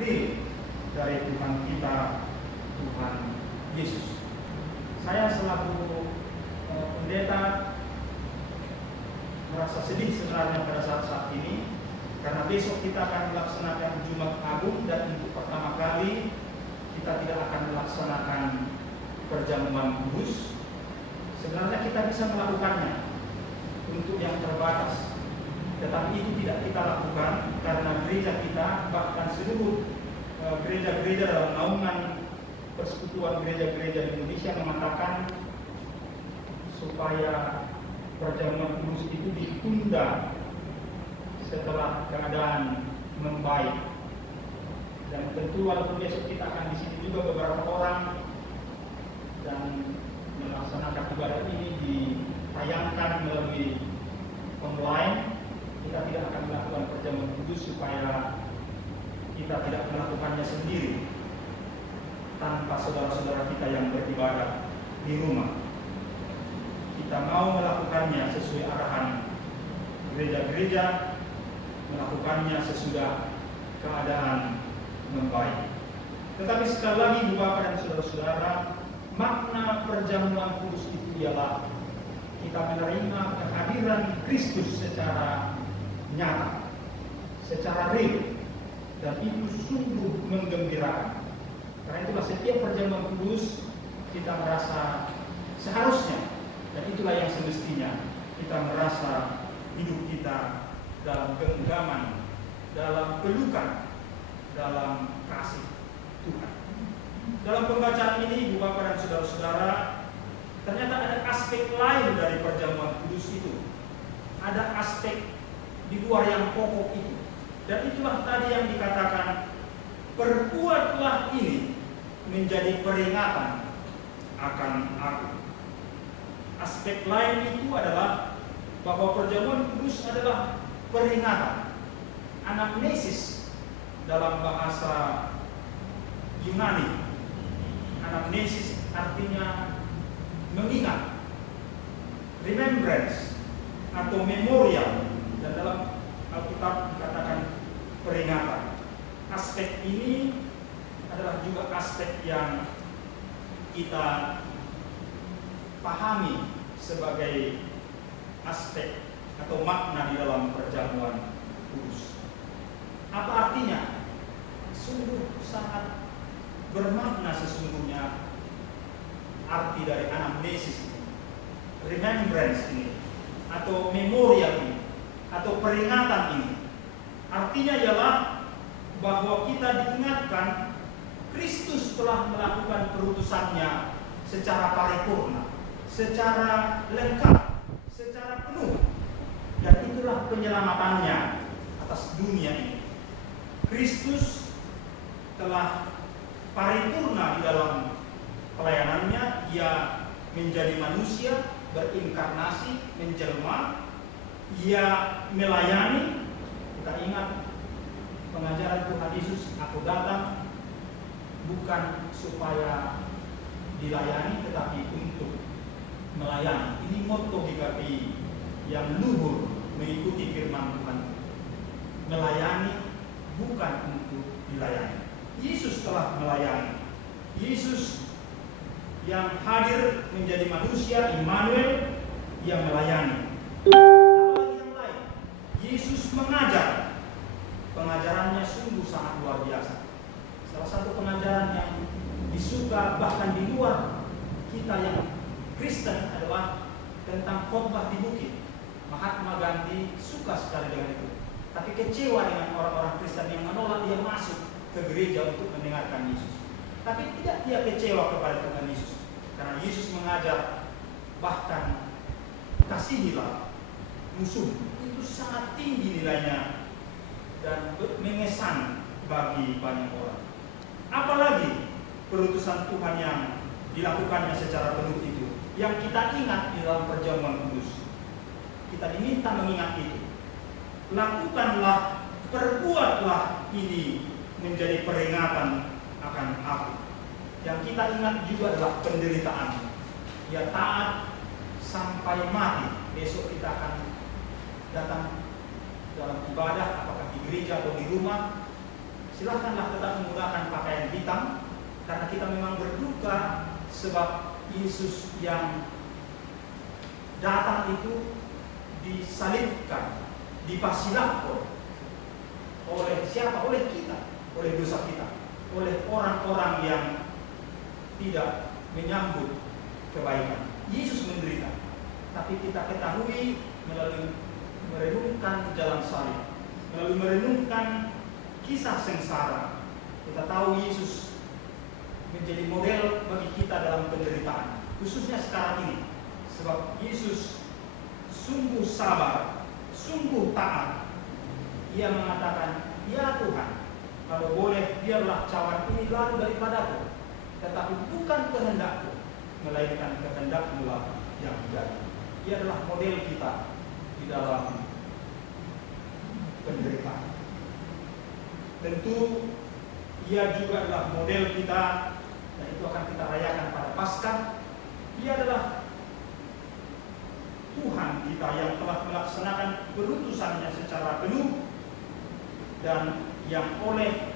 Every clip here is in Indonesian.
real dari Tuhan kita, Tuhan Yesus. Saya selaku pendeta merasa sedih sebenarnya pada saat ini, karena besok kita akan melaksanakan Jumat Agung, dan untuk pertama kali kita tidak akan melaksanakan perjamuan kudus. Sebenarnya kita bisa melakukannya untuk yang terbatas, tetapi itu tidak kita lakukan karena gereja kita, bahkan seluruh gereja-gereja dalam naungan Persekutuan Gereja-Gereja di Indonesia mengatakan supaya perjamuan kudus itu ditunda setelah keadaan membaik. Dan tentu walaupun besok kita akan di sini juga beberapa orang dan melaksanakan ibadah ini ditayangkan melalui online, kita tidak akan melakukan perjamuan kudus supaya kita tidak melakukannya sendiri tanpa saudara-saudara kita yang beribadah di rumah. Kita mau melakukannya sesuai arahan gereja-gereja, melakukannya sesudah keadaan membaik. Tetapi sekali lagi Bapak dan saudara-saudara, makna perjamuan kudus itu ialah kita menerima kehadiran Kristus secara nyata, secara real, dan itu sungguh menggembirakan. Karena itulah setiap perjamuan kudus kita merasa seharusnya, dan itulah yang semestinya, kita merasa hidup kita dalam genggaman, dalam pelukan, dalam kasih Tuhan. Dalam pembacaan ini, Bapak dan saudara-saudara, ternyata ada aspek lain dari perjamuan kudus itu. Ada aspek di luar yang pokok itu. Dan itulah tadi yang dikatakan, perbuatlah ini menjadi peringatan akan aku. Aspek lain itu adalah bahwa perjamuan kudus adalah peringatan, anamnesis dalam bahasa Yunani. Anamnesis artinya mengingat, remembrance atau memorial, dan dalam Alkitab dikatakan peringatan. Aspek ini adalah juga aspek yang kita pahami sebagai aspek atau makna di dalam perjamuan kudus. Apa artinya? Sungguh sangat bermakna sesungguhnya arti dari anamnesis ini, remembrance ini, atau memorial ini, atau peringatan ini. Artinya ialah bahwa kita diingatkan Kristus telah melakukan perutusannya secara paripurna, secara lengkap, secara penuh, dan itulah penyelamatannya atas dunia ini. Kristus telah paripurna di dalam pelayanannya. Ia menjadi manusia, berinkarnasi, menjelma. Ia melayani. Kita ingat pengajaran Tuhan Yesus, aku datang bukan supaya dilayani, tetapi untuk melayani. Ini motto GKPI yang luhur mengikuti firman Tuhan. Melayani bukan untuk dilayani. Yesus telah melayani. Yesus yang hadir menjadi manusia, Immanuel, yang melayani. Apalagi yang lain? Yesus mengajar. Pengajarannya sungguh sangat luar biasa. Salah satu pengajaran yang disuka bahkan di luar kita yang Kristen adalah tentang khotbah di bukit. Mahatma Gandhi suka sekali dengan itu, tapi kecewa dengan orang-orang Kristen yang menolak dia masuk ke gereja untuk mendengarkan Yesus. Tapi tidak dia kecewa kepada Tuhan Yesus, karena Yesus mengajar bahkan kasihilah musuh. Itu sangat tinggi nilainya dan mengesan bagi banyak orang. Apalagi perutusan Tuhan yang dilakukannya secara penuh itu, yang kita ingat di dalam perjamuan kudus. Kita diminta mengingat itu. Lakukanlah, perbuatlah ini menjadi peringatan akan aku. Yang kita ingat juga adalah penderitaan. Dia taat sampai mati. Besok kita akan datang dalam ibadah, apakah di gereja atau di rumah, silahkanlah tetap menggunakan pakaian hitam, karena kita memang berduka sebab Yesus yang datang itu disalibkan, dipasilakkan oleh siapa? Oleh kita, oleh dosa kita, oleh orang-orang yang tidak menyambut kebaikan. Yesus menderita, tapi kita ketahui melalui merenungkan jalan salib, melalui merenungkan kisah sengsara, kita tahu Yesus menjadi model bagi kita dalam penderitaan, khususnya sekarang ini. Sebab Yesus sungguh sabar, sungguh taat. Ia mengatakan, ya Tuhan, kalau boleh biarlah cawan ini lalu daripadaku, tetapi bukan kehendakku, melainkan kehendak-Mu lah yang jadi. Ia adalah model kita di dalam penderitaan. Tentu ia juga adalah model kita, dan itu akan kita rayakan pada Paskah. Ia adalah Tuhan kita yang telah melaksanakan perutusannya secara penuh, dan yang oleh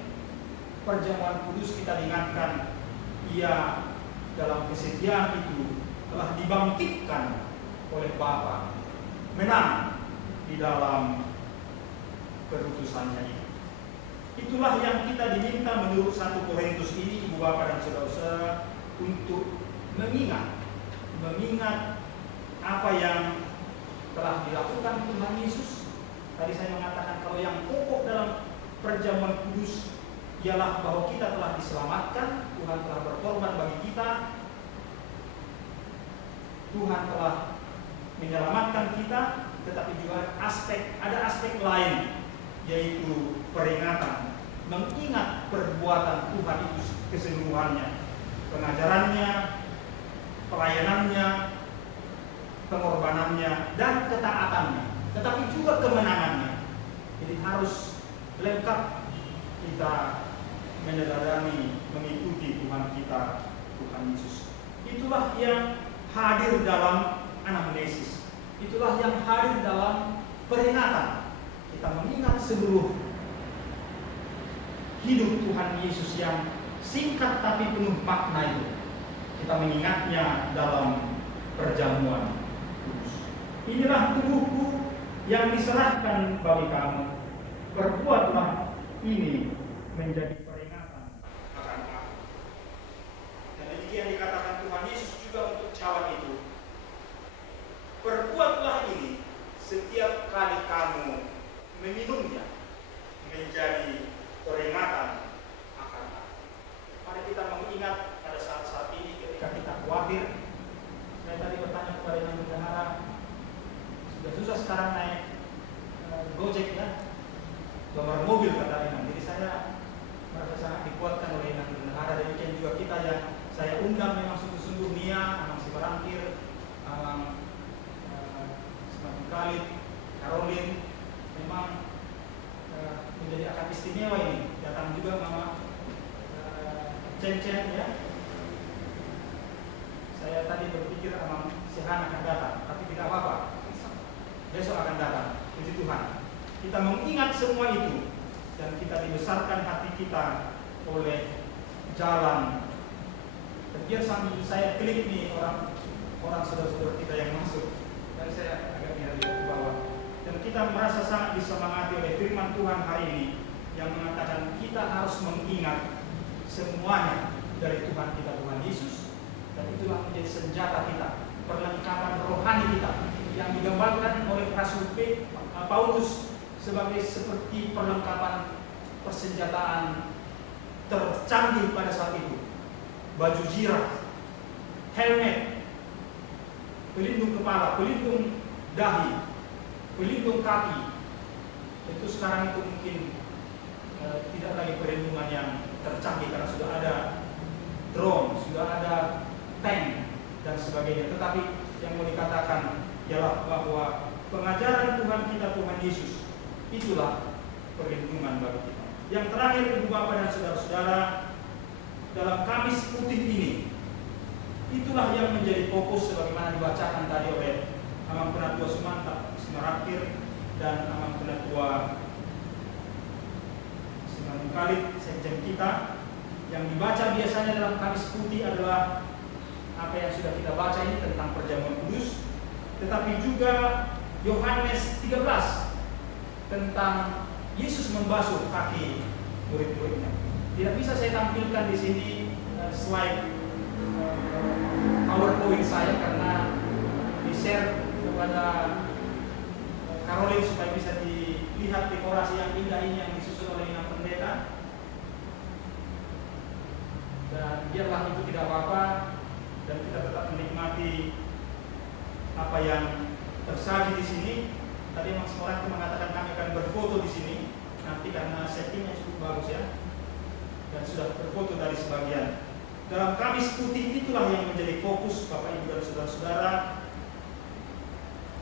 perjamuan kudus kita diingatkan, ia dalam kesetiaan itu telah dibangkitkan oleh Bapa, menang di dalam perutusannya ini. Itulah yang kita diminta menurut 1 Korintus ini, Ibu Bapak dan Saudara-saudara, untuk mengingat apa yang telah dilakukan Tuhan Yesus. Tadi saya mengatakan kalau yang pokok dalam perjamuan kudus ialah bahwa kita telah diselamatkan, Tuhan telah berkorban bagi kita, Tuhan telah menyelamatkan kita, tetapi juga ada aspek lain, yaitu peringatan, mengingat perbuatan Tuhan itu keseluruhannya, pengajarannya, pelayanannya, pengorbanannya, dan ketaatannya, tetapi juga kemenangannya. Jadi harus lengkap kita meneladani, mengikuti Tuhan kita, Tuhan Yesus. Itulah yang hadir dalam anamnesis, itulah yang hadir dalam peringatan. Kita mengingat seluruh hidup Tuhan Yesus yang singkat tapi penuh makna itu. Kita mengingatnya dalam perjamuan kudus. Inilah tubuhku yang diserahkan bagi kamu. Perbuatlah ini menjadi peringatan akan aku. Dan demikian dikatakan Tuhan Yesus juga untuk cawan itu. Perbuatlah ini setiap kali kamu meminumnya, menjadi peringatan akan aku. Mari kita mengingat pada saat-saat ini ketika kita khawatir. Saya tadi bertanya kepada yang bendahara, sudah susah sekarang naik Gojek ya, nomor mobil kata Imam. Jadi saya merasa sangat dikuatkan oleh yang bendahara. Demikian juga kita yang saya undang memang sungguh-sungguh Nia, Amang Sibarangkir, Amang Semakin Khalid, Caroline, memang menjadi akan istimewa ini. Datang juga Mama Cen-Cen ya. Saya tadi berpikir Amang Sehan akan datang, tapi tidak apa-apa. Besok akan datang. Puji Tuhan. Kita mengingat semua itu, dan kita dibesarkan hati kita oleh jalan. Dan biar sambil saya klik nih orang saudara-saudara kita yang masuk, dan saya agak lihat ke bawah. Dan kita merasa sangat disemangati oleh firman Tuhan hari ini yang mengatakan kita harus mengingat semuanya dari Tuhan kita, Tuhan Yesus. Dan itulah menjadi senjata kita, perlengkapan rohani kita yang digambarkan oleh Rasul Paulus sebagai seperti perlengkapan persenjataan tercanggih pada saat itu. Baju zirah, helmet, pelindung kepala, pelindung dahi, pelindung kaki. Itu sekarang itu mungkin tidak lagi perlindungan yang tercanggih karena sudah ada drone, sudah ada tank dan sebagainya. Tetapi yang mau dikatakan ialah bahwa pengajaran Tuhan kita, Tuhan Yesus, itulah perlindungan bagi kita. Yang terakhir, Ibu Bapak dan Saudara-saudara, dalam Kamis Putih ini, itulah yang menjadi fokus sebagaimana dibacakan tadi oleh Amang Penatua Simarangkir dan Amang Penatua Mungkalib sekjen kita. Yang dibaca biasanya dalam Kamis Putih adalah apa yang sudah kita baca ini tentang perjamuan kudus, tetapi juga Yohanes 13 tentang Yesus membasuh kaki murid-muridnya. Tidak bisa saya tampilkan di sini slide PowerPoint saya karena di-share kepada Caroline supaya bisa dilihat dekorasi yang indah ini yang disusun oleh Inang Pendeta. Dan biarlah itu tidak apa-apa dan kita tetap menikmati apa yang tersaji di sini. Tadi Mas Moran mengatakan kami akan berfoto di sini nanti karena settingnya cukup bagus ya, dan sudah berfoto dari sebagian. Dalam Kamis Putih itulah yang menjadi fokus Bapak Ibu dan saudara-saudara,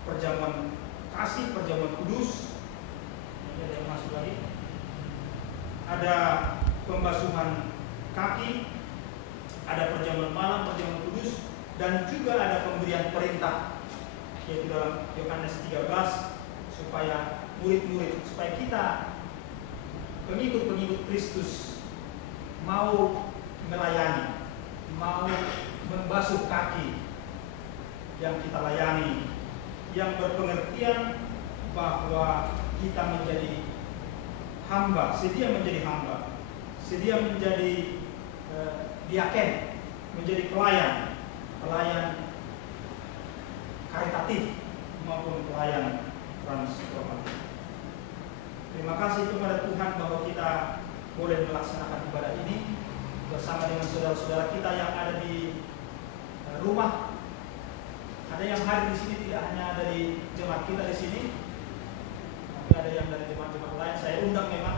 perjamuan kasih, perjamuan kudus. Ini ada yang masuk lagi. Ada pembasuhan kaki, ada perjamuan malam, perjamuan kudus, dan juga ada pemberian perintah, yaitu dalam Yohanes 13, supaya murid-murid, supaya kita pengikut-pengikut Kristus mau melayani, mau membasuh kaki yang kita layani, yang berpengertian bahwa kita menjadi hamba, sedia menjadi hamba, sedia menjadi diaken, menjadi pelayan karitatif maupun pelayan transformatif. Terima kasih kepada Tuhan bahwa kita boleh melaksanakan ibadah ini bersama dengan saudara-saudara kita yang ada di rumah. Ada yang hadir di sini tidak hanya dari jemaat kita di sini, tapi ada yang dari jemaat-jemaat lain. Saya undang memang